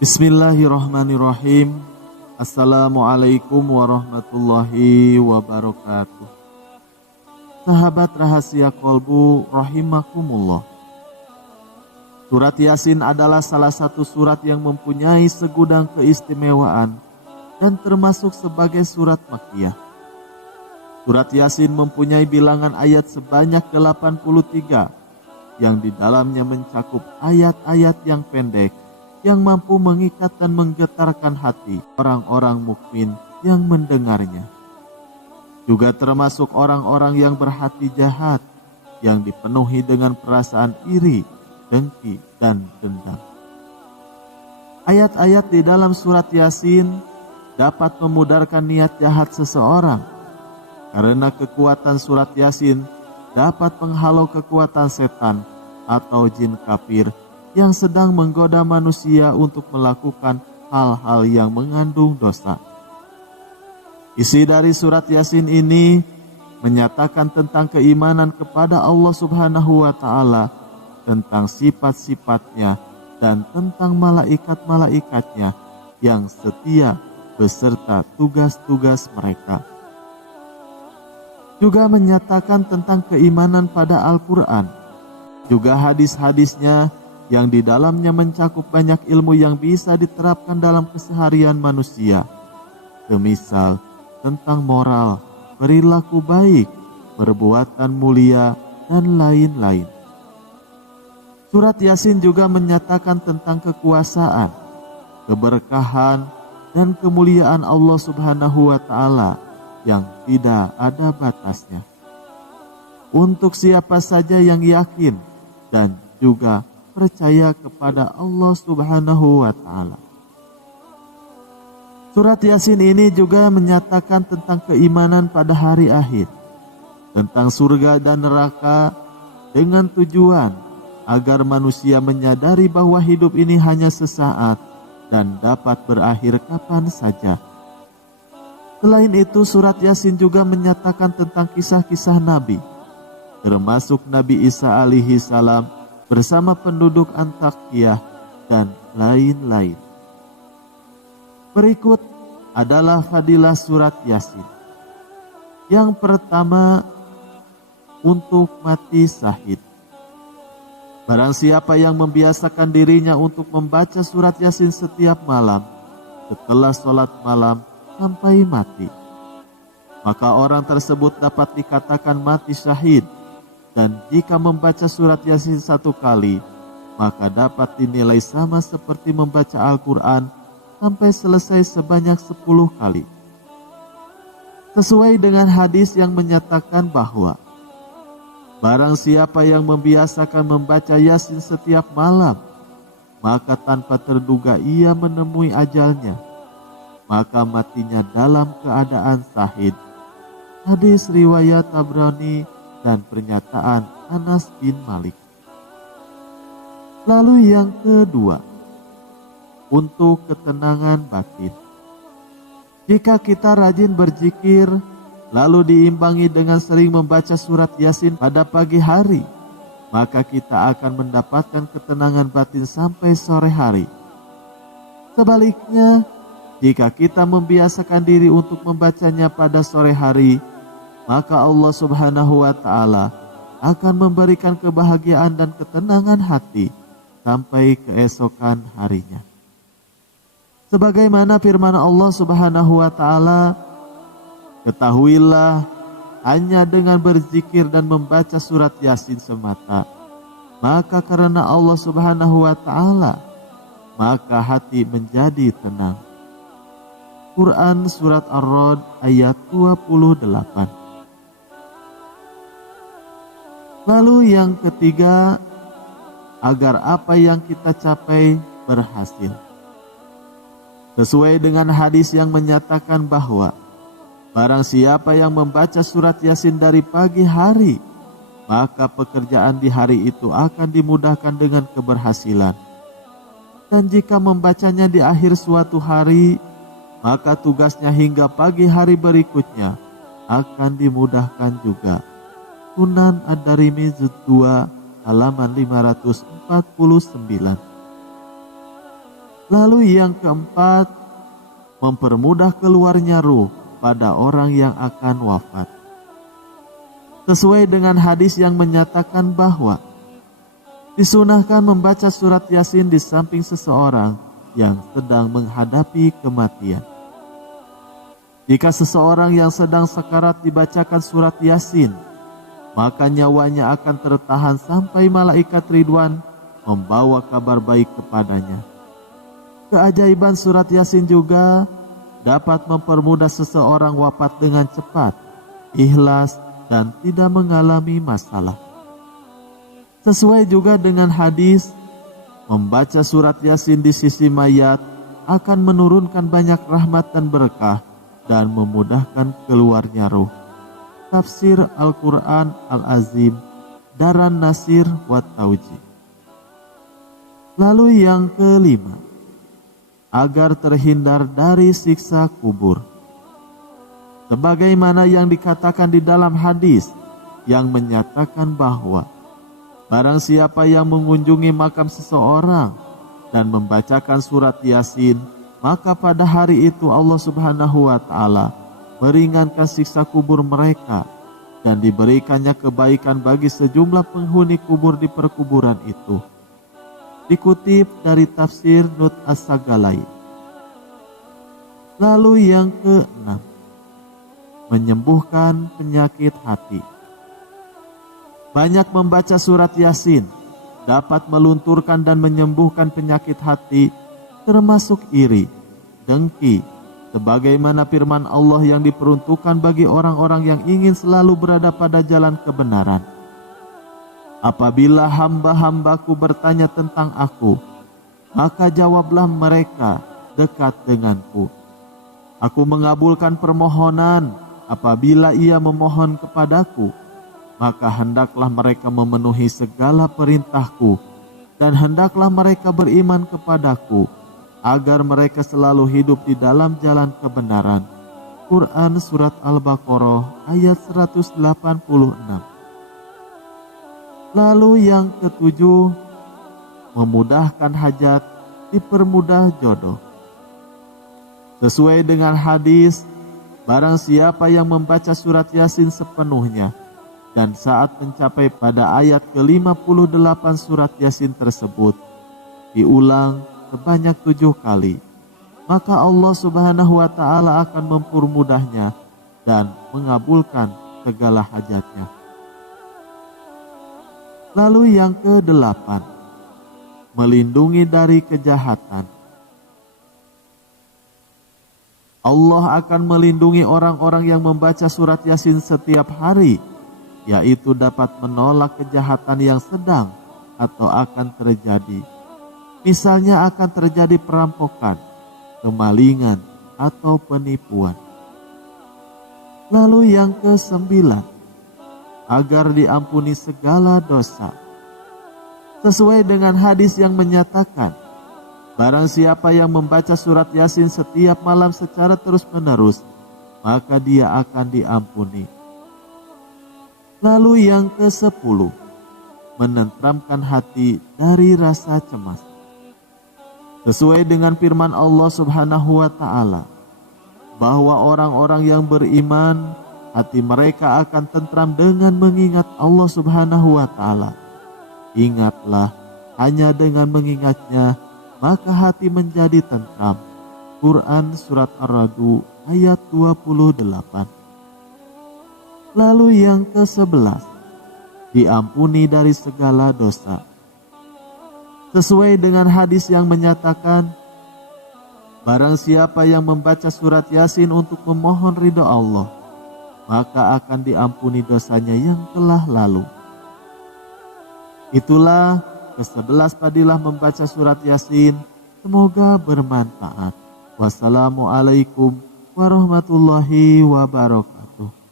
Bismillahirrahmanirrahim. Assalamualaikum warahmatullahi wabarakatuh. Sahabat rahasia kolbu rahimakumullah. Surat Yasin adalah salah satu surat yang mempunyai segudang keistimewaan dan termasuk sebagai surat Makkiyah. Surat Yasin mempunyai bilangan ayat sebanyak 83 yang di dalamnya mencakup ayat-ayat yang pendek yang mampu mengikat dan menggetarkan hati orang-orang mukmin yang mendengarnya. Juga termasuk orang-orang yang berhati jahat, yang dipenuhi dengan perasaan iri, dengki, dan dendam. Ayat-ayat di dalam surat Yasin dapat memudarkan niat jahat seseorang, karena kekuatan surat Yasin dapat menghalau kekuatan setan atau jin kafir yang sedang menggoda manusia untuk melakukan hal-hal yang mengandung dosa. Isi dari surat Yasin ini menyatakan tentang keimanan kepada Allah Subhanahu wa Ta'ala, tentang sifat-sifatnya, dan tentang malaikat-malaikatnya yang setia beserta tugas-tugas mereka. Juga menyatakan tentang keimanan pada Al-Quran, juga hadis-hadisnya yang di dalamnya mencakup banyak ilmu yang bisa diterapkan dalam keseharian manusia. Semisal tentang moral, perilaku baik, perbuatan mulia, dan lain-lain. Surat Yasin juga menyatakan tentang kekuasaan, keberkahan, dan kemuliaan Allah Subhanahu wa Ta'ala yang tidak ada batasnya. Untuk siapa saja yang yakin dan juga percaya kepada Allah Subhanahu wa Ta'ala. Surat Yasin ini juga menyatakan tentang keimanan pada hari akhir, tentang surga dan neraka, dengan tujuan agar manusia menyadari bahwa hidup ini hanya sesaat dan dapat berakhir kapan saja. Selain itu, surat Yasin juga menyatakan tentang kisah-kisah Nabi, termasuk Nabi Isa alaihi salam bersama penduduk Antakya dan lain-lain. Berikut adalah fadilah surat Yasin. Yang pertama, untuk mati syahid. Barang siapa yang membiasakan dirinya untuk membaca surat Yasin setiap malam, setelah sholat malam sampai mati, maka orang tersebut dapat dikatakan mati syahid. Dan jika membaca surat Yasin 1 kali, maka dapat dinilai sama seperti membaca Al-Quran sampai selesai sebanyak 10 kali. Sesuai dengan hadis yang menyatakan bahwa barang siapa yang membiasakan membaca Yasin setiap malam, maka tanpa terduga ia menemui ajalnya, maka matinya dalam keadaan syahid. Hadis riwayat Tabrani dan pernyataan Anas bin Malik. Lalu yang kedua, untuk ketenangan batin. Jika kita rajin berzikir, lalu diimbangi dengan sering membaca surat Yasin pada pagi hari, maka kita akan mendapatkan ketenangan batin sampai sore hari. Sebaliknya, jika kita membiasakan diri untuk membacanya pada sore hari, maka Allah Subhanahu wa Ta'ala akan memberikan kebahagiaan dan ketenangan hati sampai keesokan harinya. Sebagaimana firman Allah Subhanahu wa Ta'ala, ketahuilah hanya dengan berzikir dan membaca surat Yasin semata, maka karena Allah Subhanahu wa Ta'ala, maka hati menjadi tenang. Quran Surat Ar-Ra'd ayat 28. Lalu yang ketiga, agar apa yang kita capai berhasil. Sesuai dengan hadis yang menyatakan bahwa barang siapa yang membaca surat Yasin dari pagi hari, maka pekerjaan di hari itu akan dimudahkan dengan keberhasilan. Dan jika membacanya di akhir suatu hari, maka tugasnya hingga pagi hari berikutnya akan dimudahkan juga. Sunan Ad-Darimi Juz 2 halaman 549. Lalu yang keempat, mempermudah keluarnya ruh pada orang yang akan wafat. Sesuai dengan hadis yang menyatakan bahwa disunahkan membaca surat Yasin di samping seseorang yang sedang menghadapi kematian. Jika seseorang yang sedang sekarat dibacakan surat Yasin, maka nyawanya akan tertahan sampai malaikat Ridwan membawa kabar baik kepadanya. Keajaiban surat Yasin juga dapat mempermudah seseorang wafat dengan cepat, ikhlas, dan tidak mengalami masalah. Sesuai juga dengan hadis, membaca surat Yasin di sisi mayat akan menurunkan banyak rahmat dan berkah dan memudahkan keluarnya ruh. Tafsir Al-Quran Al-Azim, Daran Nasir wa Tauji. Lalu yang kelima, agar terhindar dari siksa kubur. Sebagaimana yang dikatakan di dalam hadis yang menyatakan bahwa barang siapa yang mengunjungi makam seseorang dan membacakan surat Yasin, maka pada hari itu Allah Subhanahu wa Ta'ala meringankan siksa kubur mereka dan diberikannya kebaikan bagi sejumlah penghuni kubur di perkuburan itu. Dikutip dari tafsir Nut As-Sagalai. Lalu yang keenam, menyembuhkan penyakit hati. Banyak membaca surat Yasin dapat melunturkan dan menyembuhkan penyakit hati, termasuk iri, dengki, sebagaimana firman Allah yang diperuntukkan bagi orang-orang yang ingin selalu berada pada jalan kebenaran. Apabila hamba-hambaku bertanya tentang aku, maka jawablah mereka dekat denganku. Aku mengabulkan permohonan apabila ia memohon kepadaku, maka hendaklah mereka memenuhi segala perintahku, dan hendaklah mereka beriman kepadaku, agar mereka selalu hidup di dalam jalan kebenaran. Quran Surat Al-Baqarah ayat 186. Lalu yang ketujuh, memudahkan hajat, dipermudah jodoh. Sesuai dengan hadis, barang siapa yang membaca surat Yasin sepenuhnya, dan saat mencapai pada ayat ke-58 surat Yasin tersebut, diulang sebanyak 7 kali, maka Allah Subhanahu wa Ta'ala akan mempermudahnya dan mengabulkan segala hajatnya. Lalu yang ke-8, melindungi dari kejahatan. Allah akan melindungi orang-orang yang membaca surat Yasin setiap hari, yaitu dapat menolak kejahatan yang sedang atau akan terjadi. Misalnya akan terjadi perampokan, kemalingan, atau penipuan. Lalu yang ke-9, agar diampuni segala dosa. Sesuai dengan hadis yang menyatakan, barang siapa yang membaca surat Yasin setiap malam secara terus-menerus, maka dia akan diampuni. Lalu yang ke-10, menenteramkan hati dari rasa cemas. Sesuai dengan firman Allah Subhanahu wa Ta'ala, bahwa orang-orang yang beriman, hati mereka akan tentram dengan mengingat Allah Subhanahu wa Ta'ala. Ingatlah, hanya dengan mengingatnya, maka hati menjadi tentram. Quran Surat Ar-Ra'd ayat 28. Lalu yang ke-11, diampuni dari segala dosa. Sesuai dengan hadis yang menyatakan, barang siapa yang membaca surat Yasin untuk memohon ridho Allah, maka akan diampuni dosanya yang telah lalu. Itulah ke-11 fadilah membaca surat Yasin. Semoga bermanfaat. Wassalamualaikum warahmatullahi wabarakatuh.